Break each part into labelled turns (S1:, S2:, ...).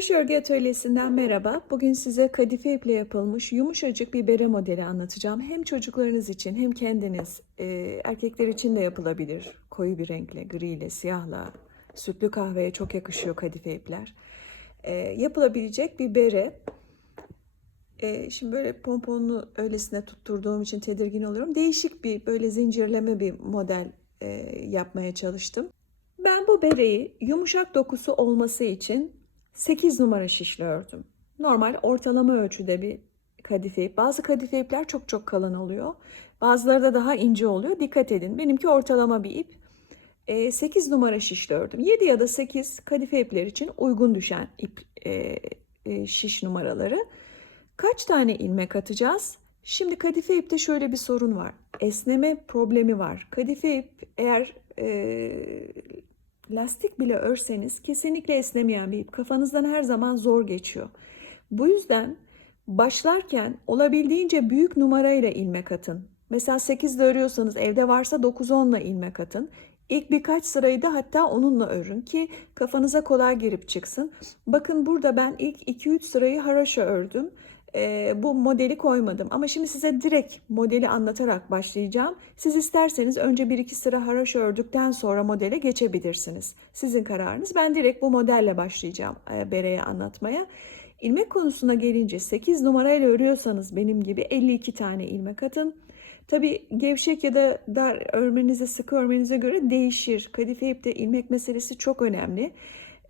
S1: Kroşe örgü atölyesinden merhaba. Bugün size kadife iple yapılmış yumuşacık bir bere modeli anlatacağım. Hem çocuklarınız için hem kendiniz, e, erkekler için de yapılabilir. Koyu bir renkle, griyle, siyahla, sütlü kahveye çok yakışıyor kadife ipler. E, yapılabilecek bir bere. E, şimdi böyle pomponlu öylesine tutturduğum için tedirgin oluyorum. Değişik bir böyle zincirleme bir model e, yapmaya çalıştım. Ben bu bereyi yumuşak dokusu olması için 8 numara şişle ördüm. Normal ortalama ölçüde bir kadife ip. Bazı kadife ipler çok çok kalın oluyor. Bazıları da daha ince oluyor. Dikkat edin. Benimki ortalama bir ip. 8 numara şişle ördüm. 7 ya da 8 kadife ipler için uygun düşen ip e, e, şiş numaraları. Kaç tane ilmek atacağız? Şimdi kadife ipte şöyle bir sorun var. Esneme problemi var. Kadife ip eğer e, lastik bile örseniz kesinlikle esnemeyen bir ip. Kafanızdan her zaman zor geçiyor. Bu yüzden başlarken olabildiğince büyük numarayla ilmek atın. Mesela 8 ile örüyorsanız evde varsa 9-10 ile ilmek atın. İlk birkaç sırayı da hatta onunla örün ki kafanıza kolay girip çıksın. Bakın burada ben ilk 2-3 sırayı haraşa ördüm. Ee, bu modeli koymadım ama şimdi size direkt modeli anlatarak başlayacağım. Siz isterseniz önce 1-2 sıra haraşa ördükten sonra modele geçebilirsiniz. Sizin kararınız. Ben direkt bu modelle başlayacağım e, bereye anlatmaya. İlmek konusuna gelince 8 numarayla örüyorsanız benim gibi 52 tane ilmek atın. Tabi gevşek ya da dar örmenize, sıkı örmenize göre değişir. Kadife ipte ilmek meselesi çok önemli.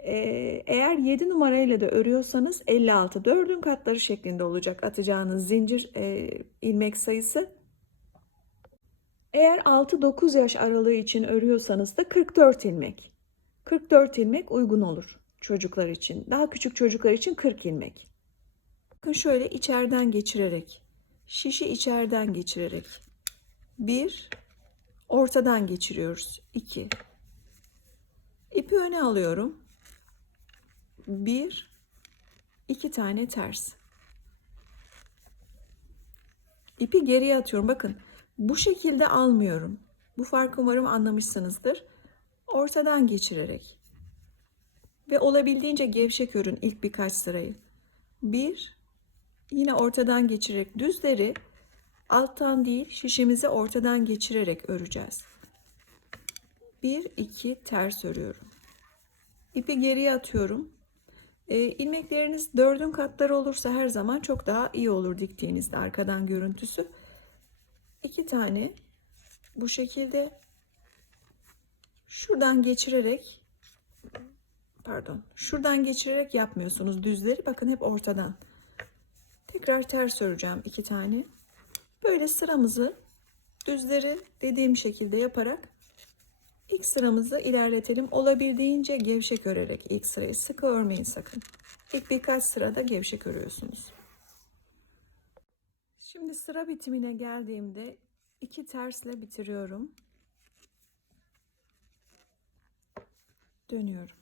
S1: Ee, eğer 7 numarayla da örüyorsanız 56 4'ün katları şeklinde olacak atacağınız zincir e, ilmek sayısı. Eğer 6-9 yaş aralığı için örüyorsanız da 44 ilmek. 44 ilmek uygun olur çocuklar için. Daha küçük çocuklar için 40 ilmek. Bakın şöyle içeriden geçirerek, şişi içeriden geçirerek. 1 ortadan geçiriyoruz. 2 İpi öne alıyorum. 1 2 tane ters. İpi geriye atıyorum. Bakın bu şekilde almıyorum. Bu farkı umarım anlamışsınızdır. Ortadan geçirerek ve olabildiğince gevşek örün ilk birkaç sırayı. Bir, yine ortadan geçirerek düzleri alttan değil şişimizi ortadan geçirerek öreceğiz. Bir, iki ters örüyorum. İpi geriye atıyorum. E, ilmekleriniz dördün katları olursa her zaman çok daha iyi olur diktiğinizde arkadan görüntüsü. İki tane bu şekilde şuradan geçirerek pardon şuradan geçirerek yapmıyorsunuz düzleri. Bakın hep ortadan. Tekrar ters öreceğim iki tane. Böyle sıramızı düzleri dediğim şekilde yaparak ilk sıramızı ilerletelim olabildiğince gevşek örerek ilk sırayı sıkı örmeyin sakın ilk birkaç sırada gevşek örüyorsunuz şimdi sıra bitimine geldiğimde iki tersle bitiriyorum dönüyorum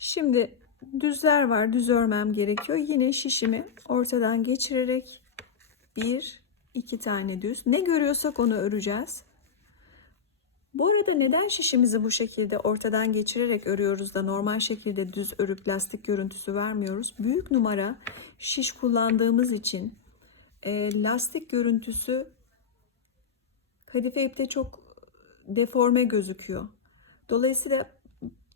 S1: Şimdi düzler var. Düz örmem gerekiyor. Yine şişimi ortadan geçirerek bir, iki tane düz. Ne görüyorsak onu öreceğiz. Bu arada neden şişimizi bu şekilde ortadan geçirerek örüyoruz da normal şekilde düz örüp lastik görüntüsü vermiyoruz? Büyük numara şiş kullandığımız için e, lastik görüntüsü kadife ipte çok deforme gözüküyor. Dolayısıyla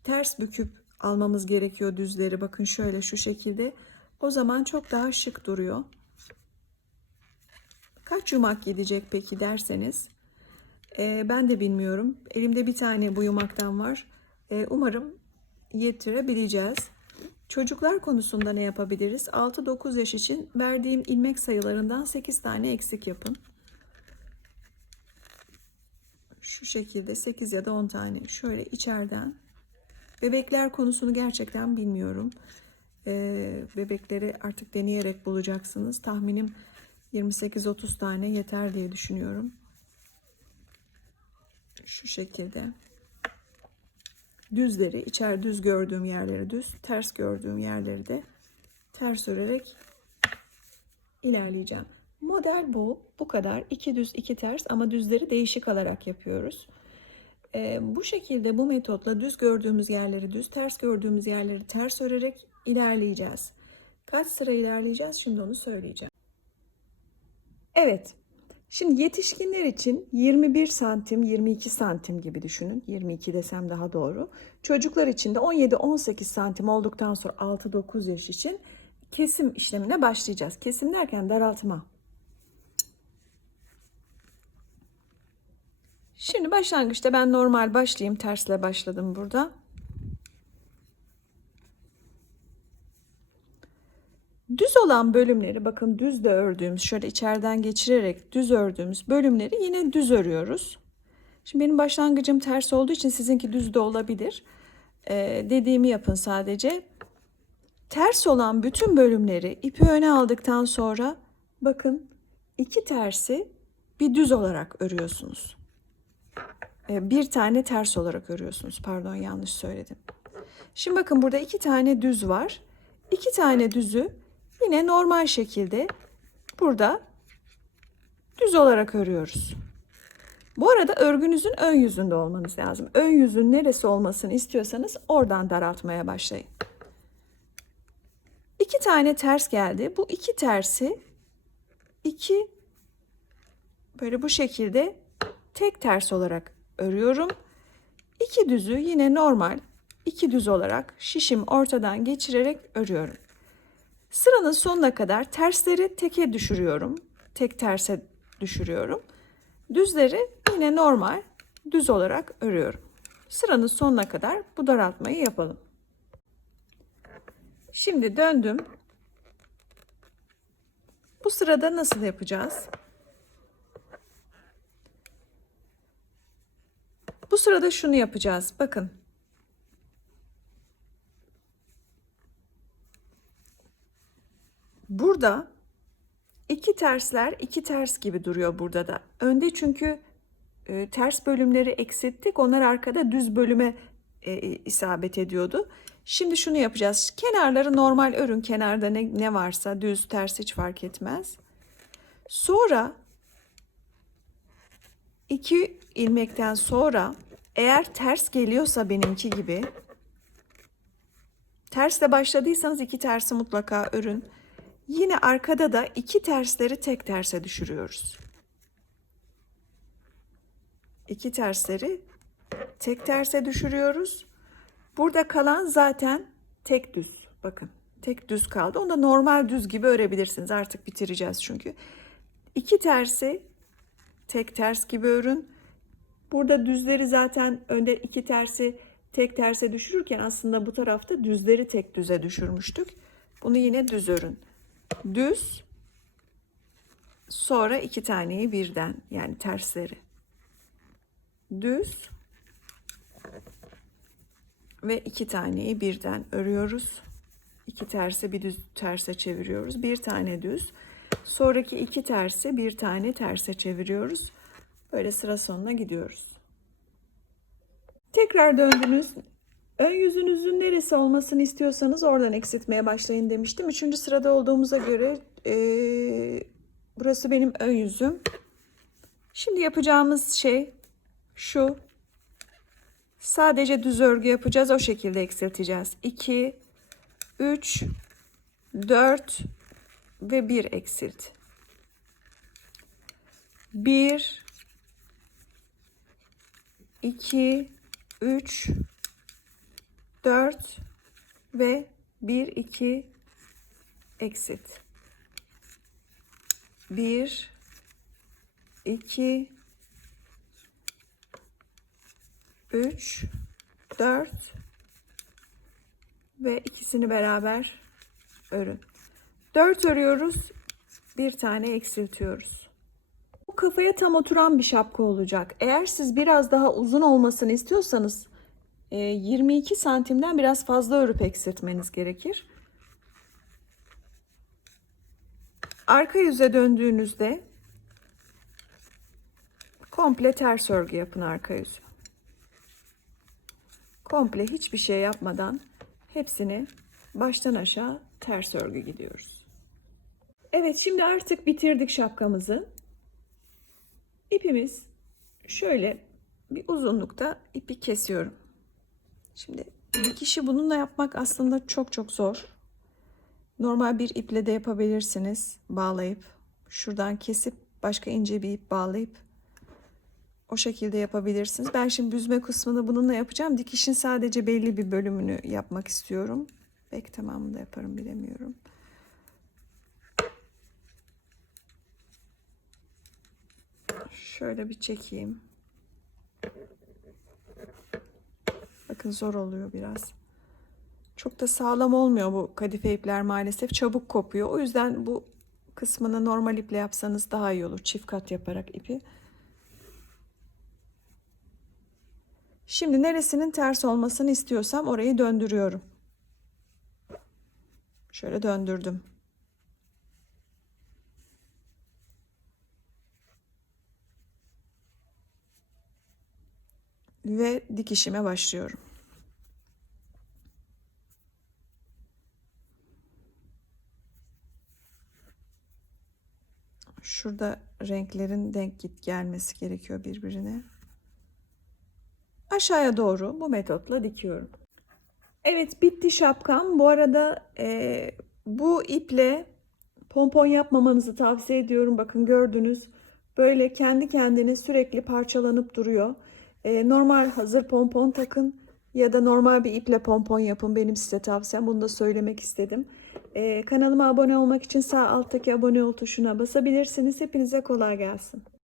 S1: ters büküp almamız gerekiyor düzleri. Bakın şöyle şu şekilde. O zaman çok daha şık duruyor. Kaç yumak gidecek peki derseniz. E, ben de bilmiyorum. Elimde bir tane bu yumaktan var. E, umarım yetirebileceğiz. Çocuklar konusunda ne yapabiliriz? 6-9 yaş için verdiğim ilmek sayılarından 8 tane eksik yapın. Şu şekilde 8 ya da 10 tane şöyle içeriden Bebekler konusunu gerçekten bilmiyorum. Ee, bebekleri artık deneyerek bulacaksınız. Tahminim 28-30 tane yeter diye düşünüyorum. Şu şekilde. Düzleri, içer düz gördüğüm yerleri düz, ters gördüğüm yerleri de ters örerek ilerleyeceğim. Model bu. Bu kadar. İki düz, iki ters ama düzleri değişik alarak yapıyoruz. Ee, bu şekilde bu metotla düz gördüğümüz yerleri düz, ters gördüğümüz yerleri ters örerek ilerleyeceğiz. Kaç sıra ilerleyeceğiz şimdi onu söyleyeceğim. Evet. Şimdi yetişkinler için 21 santim, 22 santim gibi düşünün. 22 desem daha doğru. Çocuklar için de 17-18 santim olduktan sonra 6-9 yaş için kesim işlemine başlayacağız. Kesim derken daraltma. Şimdi başlangıçta ben normal başlayayım. Tersle başladım burada. Düz olan bölümleri bakın düz de ördüğümüz şöyle içeriden geçirerek düz ördüğümüz bölümleri yine düz örüyoruz. Şimdi benim başlangıcım ters olduğu için sizinki düz de olabilir. Ee, dediğimi yapın sadece. Ters olan bütün bölümleri ipi öne aldıktan sonra bakın iki tersi bir düz olarak örüyorsunuz. Ee, bir tane ters olarak örüyorsunuz. Pardon yanlış söyledim. Şimdi bakın burada iki tane düz var. İki tane düzü yine normal şekilde burada düz olarak örüyoruz. Bu arada örgünüzün ön yüzünde olmanız lazım. Ön yüzün neresi olmasını istiyorsanız oradan daraltmaya başlayın. İki tane ters geldi. Bu iki tersi iki böyle bu şekilde tek ters olarak örüyorum. İki düzü yine normal iki düz olarak şişim ortadan geçirerek örüyorum. Sıranın sonuna kadar tersleri teke düşürüyorum. Tek terse düşürüyorum. Düzleri yine normal düz olarak örüyorum. Sıranın sonuna kadar bu daraltmayı yapalım. Şimdi döndüm. Bu sırada nasıl yapacağız? Bu sırada şunu yapacağız. Bakın. Burada iki tersler iki ters gibi duruyor burada da. Önde çünkü e, ters bölümleri eksilttik. Onlar arkada düz bölüme e, isabet ediyordu. Şimdi şunu yapacağız. Kenarları normal örün. Kenarda ne, ne varsa düz ters hiç fark etmez. Sonra iki ilmekten sonra eğer ters geliyorsa benimki gibi tersle başladıysanız iki tersi mutlaka örün. Yine arkada da iki tersleri tek terse düşürüyoruz. İki tersleri tek terse düşürüyoruz. Burada kalan zaten tek düz. Bakın tek düz kaldı. Onu da normal düz gibi örebilirsiniz. Artık bitireceğiz çünkü. İki tersi tek ters gibi örün. Burada düzleri zaten önde iki tersi tek terse düşürürken aslında bu tarafta düzleri tek düze düşürmüştük. Bunu yine düz örün. Düz sonra iki taneyi birden yani tersleri. Düz ve iki taneyi birden örüyoruz. İki tersi bir düz terse çeviriyoruz. Bir tane düz. Sonraki iki tersi bir tane terse çeviriyoruz. Böyle sıra sonuna gidiyoruz. Tekrar döndünüz. Ön yüzünüzün neresi olmasını istiyorsanız oradan eksiltmeye başlayın demiştim. Üçüncü sırada olduğumuza göre ee, burası benim ön yüzüm. Şimdi yapacağımız şey şu. Sadece düz örgü yapacağız. O şekilde eksilteceğiz. 2, 3, 4 ve 1 eksilt. 1, 2, 3, 4 ve 1, 2 eksilt. 1, 2, 3, 4 ve ikisini beraber örün. 4 örüyoruz. Bir tane eksiltiyoruz. Bu kafaya tam oturan bir şapka olacak. Eğer siz biraz daha uzun olmasını istiyorsanız 22 santimden biraz fazla örüp eksiltmeniz gerekir. Arka yüze döndüğünüzde komple ters örgü yapın arka yüzü. Komple hiçbir şey yapmadan hepsini baştan aşağı ters örgü gidiyoruz. Evet şimdi artık bitirdik şapkamızı. İpimiz şöyle bir uzunlukta ipi kesiyorum. Şimdi dikişi bununla yapmak aslında çok çok zor. Normal bir iple de yapabilirsiniz. Bağlayıp şuradan kesip başka ince bir ip bağlayıp o şekilde yapabilirsiniz. Ben şimdi büzme kısmını bununla yapacağım. Dikişin sadece belli bir bölümünü yapmak istiyorum. Belki tamamını da yaparım bilemiyorum. Şöyle bir çekeyim. Bakın zor oluyor biraz. Çok da sağlam olmuyor bu kadife ipler maalesef. Çabuk kopuyor. O yüzden bu kısmını normal iple yapsanız daha iyi olur. Çift kat yaparak ipi. Şimdi neresinin ters olmasını istiyorsam orayı döndürüyorum. Şöyle döndürdüm. Ve dikişime başlıyorum. Şurada renklerin denk git gelmesi gerekiyor birbirine. Aşağıya doğru bu metotla dikiyorum. Evet bitti şapkam. Bu arada e, bu iple pompon yapmamanızı tavsiye ediyorum. Bakın gördünüz. Böyle kendi kendine sürekli parçalanıp duruyor. E, normal hazır pompon takın ya da normal bir iple pompon yapın. Benim size tavsiyem. Bunu da söylemek istedim. E, kanalıma abone olmak için sağ alttaki abone ol tuşuna basabilirsiniz. Hepinize kolay gelsin.